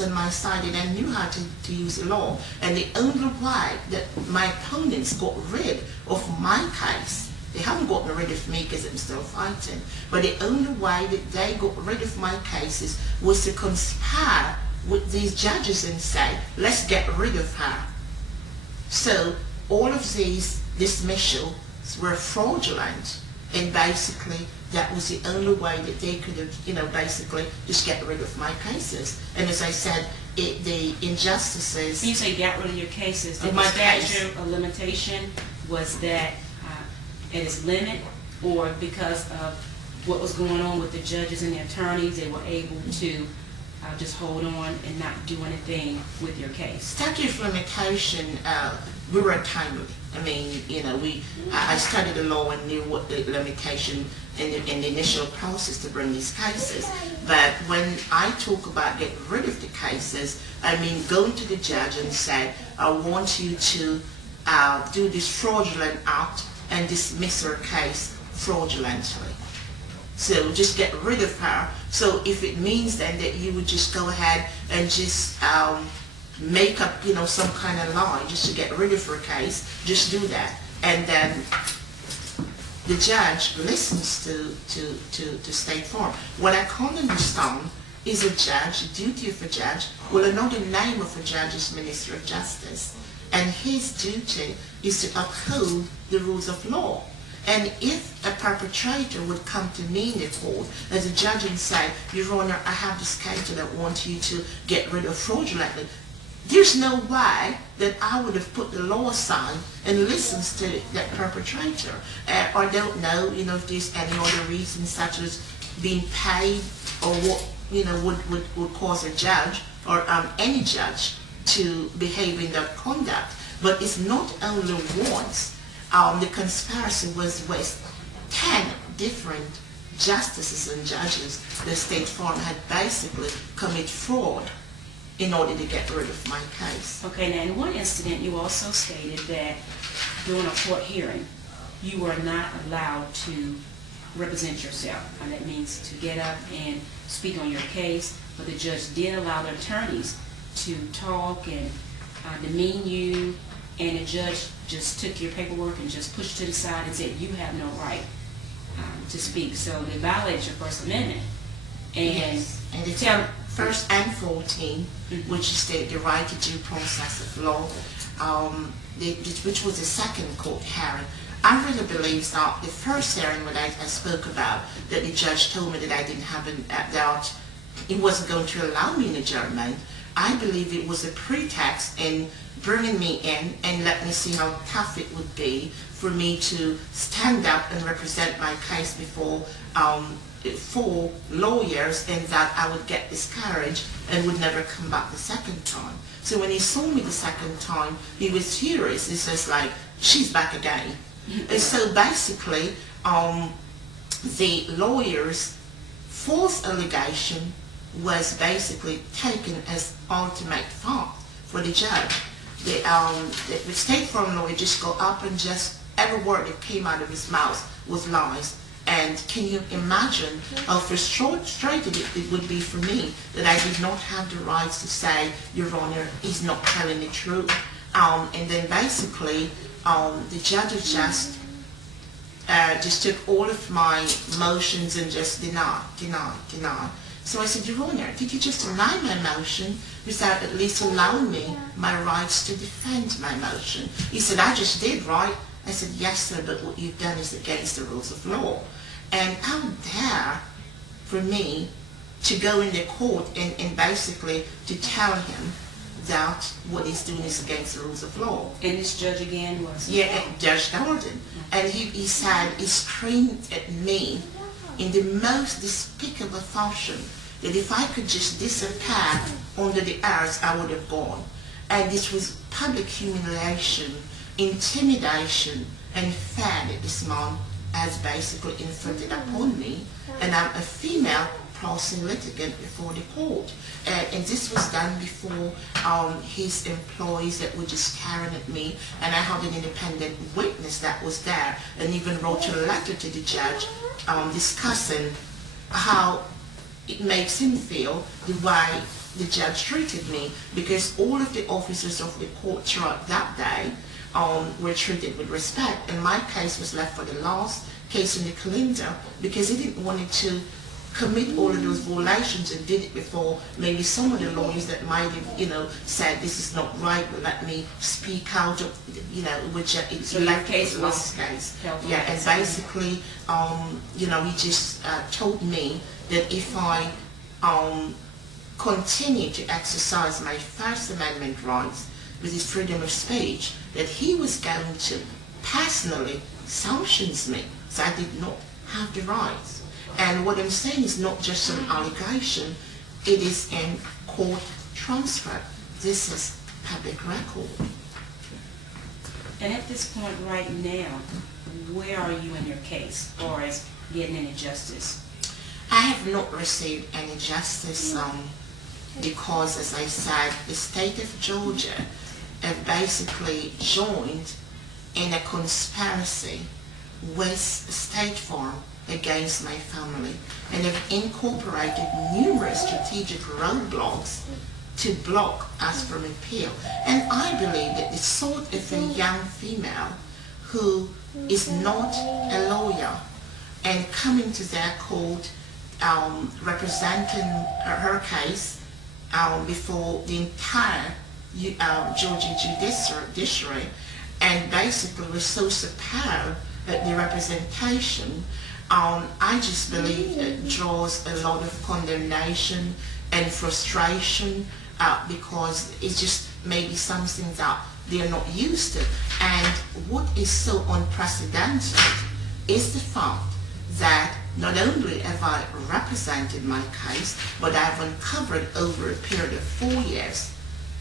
on my side and I knew how to use the law. And the only way that my opponents got rid of my case, they haven't gotten rid of me because I'm still fighting, but the only way that they got rid of my cases was to conspire with these judges and say, let's get rid of her. So all of these dismissals were fraudulent, and basically that was the only way that they could have, basically just get rid of my cases. And as I said, the injustices... When you say got rid of your cases, of the my statute of limitation, was that at its limit, or because of what was going on with the judges and the attorneys, they were able to just hold on and not do anything with your case? Statute of limitation, we were timely. I mean, I studied the law and knew what the limitation in the initial process to bring these cases. But when I talk about getting rid of the cases, I mean going to the judge and say, I want you to do this fraudulent act and dismiss her case fraudulently. So just get rid of her. So if it means then that you would just go ahead and just make up, some kind of lie just to get rid of her case, just do that. And then the judge listens to State Farm. What I can't understand is a judge, the duty of a judge, well, another name of a judge is Minister of Justice. And his duty is to uphold the rules of law. And if a perpetrator would come to me in the court as a judge and say, Your Honor, I have this case that I want you to get rid of fraudulently, there's no way that I would have put the law aside and listens to that perpetrator. I don't know, if there's any other reason such as being paid or what, would cause a judge or any judge to behave in that conduct. But it's not only once. The conspiracy was with 10 different justices and judges. The State Farm had basically committed fraud in order to get rid of my case. Okay, now in one incident you also stated that during a court hearing you were not allowed to represent yourself. And that means to get up and speak on your case, but the judge did allow the attorneys to talk and demean you, and the judge just took your paperwork and just pushed it to the side and said you have no right to speak. So they violated your First Amendment. And yes. And it's First and 14, which is the right to due process of law, which was the second court hearing. I really believe that the first hearing when I spoke about, that the judge told me that I didn't have that he wasn't going to allow me an adjournment. I believe it was a pretext in bringing me in and let me see how tough it would be for me to stand up and represent my case before 4 lawyers, and that I would get discouraged and would never come back the second time. So when he saw me the second time, he was furious. He says, like, she's back again. And so basically, the lawyer's false allegation was basically taken as ultimate fact for the judge. The State Farm lawyer just got up and just every word that came out of his mouth was lies. And can you imagine how frustrated it would be for me that I did not have the rights to say, Your Honor, he's not telling the truth. And then basically, the judge just took all of my motions and just denied. So I said, Your Honor, did you just deny my motion without at least allowing me my rights to defend my motion? He said, I just did, right? I said, yes, sir, but what you've done is against the rules of law. And how dare for me to go in the court and basically to tell him that what he's doing is against the rules of law. And this judge again was? Yeah, Judge Gordon. And he said, he screamed at me in the most despicable fashion that if I could just disappear under the earth, I would have gone. And this was public humiliation, intimidation, and fear that this man has basically inflicted upon me. And I'm a female crossing litigant before the court. And this was done before his employees that were just staring at me. And I had an independent witness that was there and even wrote a letter to the judge discussing how it makes him feel, the way the judge treated me, because all of the officers of the court throughout that day were treated with respect, and my case was left for the last case in the calendar because he didn't want it to commit all of those violations and did it before maybe some of the lawyers that might have, said this is not right, but let me speak out of, which it's So your case was case. held on Yeah, that and side. basically, he just told me that if I continue to exercise my First Amendment rights with his freedom of speech, that he was going to personally sanction me, so I did not have the rights. And what I'm saying is not just an allegation, it is in court transcript. This is public record. And at this point right now, where are you in your case as far as getting any justice? I have not received any justice because, as I said, the state of Georgia have basically joined in a conspiracy with State Farm against my family, and have incorporated numerous strategic roadblocks to block us from appeal. And I believe that the sort of a young female who is not a lawyer and coming to their court representing her case before the entire Georgia judiciary, and basically was so superb at the representation, I just believe it draws a lot of condemnation and frustration because it's just maybe something that they're not used to. And what is so unprecedented is the fact that not only have I represented my case, but I've uncovered over a period of 4 years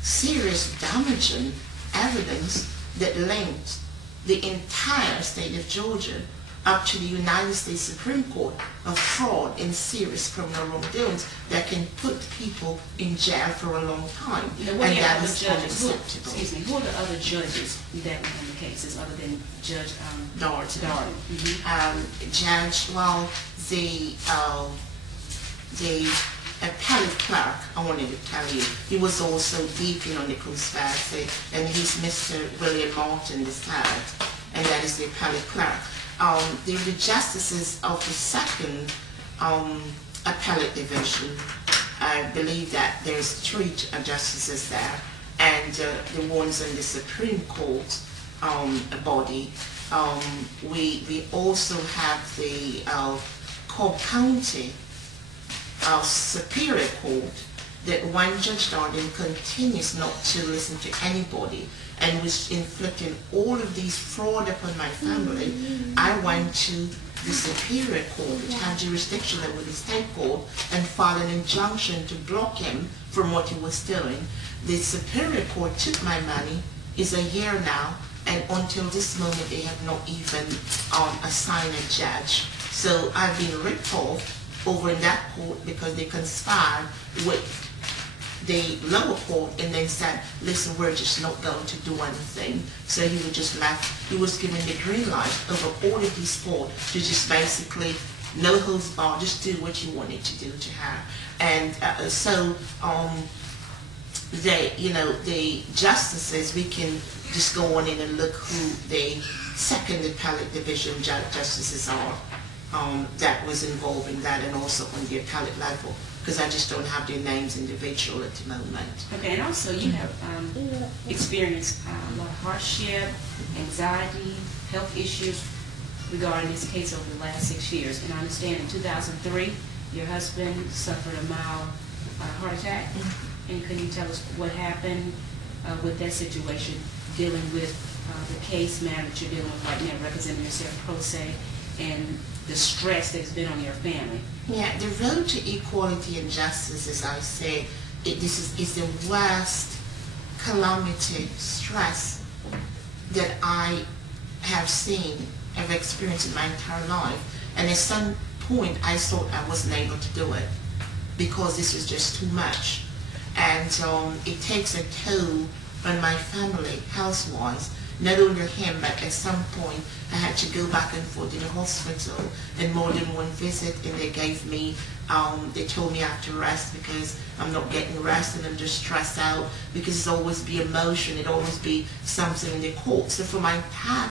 serious damaging evidence that linked the entire state of Georgia up to the United States Supreme Court of fraud and serious criminal wrongdoings that can put people in jail for a long time. And that is judges? unacceptable. Who are the other judges that were on the cases other than Judge Doherty. Mm-hmm. Judge, well, the appellate clerk, I wanted to tell you, he was also deep in on the conspiracy, and he's Mr. William Martin III, and that is the appellate clerk. The justices of the second appellate division, I believe that there's 3 justices there, and the ones in the Supreme Court body. We also have the Cobb County Superior Court, that when Judge Darden continues not to listen to anybody and was inflicting all of these fraud upon my family, I went to the Superior Court, which had jurisdiction over the state court, and filed an injunction to block him from what he was doing. The Superior Court took my money. It's a year now, and until this moment they have not even assigned a judge. So I've been ripped off over in that court because they conspired with the lower court and then said, listen, we're just not going to do anything. So he was just left, he was given the green light over all of these courts to just basically no holds barred, just do what you wanted to do to her. And the justices, we can just go on in and look who the second appellate division justices are that was involved in that, and also on the appellate level, because I just don't have their names individual at the moment. Okay, and also you have experienced a lot of hardship, anxiety, health issues regarding this case over the last 6 years. And I understand in 2003, your husband suffered a mild heart attack. And can you tell us what happened with that situation, dealing with the case matter that you're dealing with right now, representing yourself pro se, and the stress that's been on your family? Yeah, the road to equality and justice, as I say, this is the worst calamity, stress that I have seen, have experienced in my entire life. And at some point, I thought I wasn't able to do it because this was just too much. And it takes a toll on my family, health-wise. not only him, but at some point I had to go back and forth to the hospital and more than one visit, and they gave me, they told me I have to rest because I'm not getting rest and I'm just stressed out because it's always be emotion, it always be something in the court. So for my past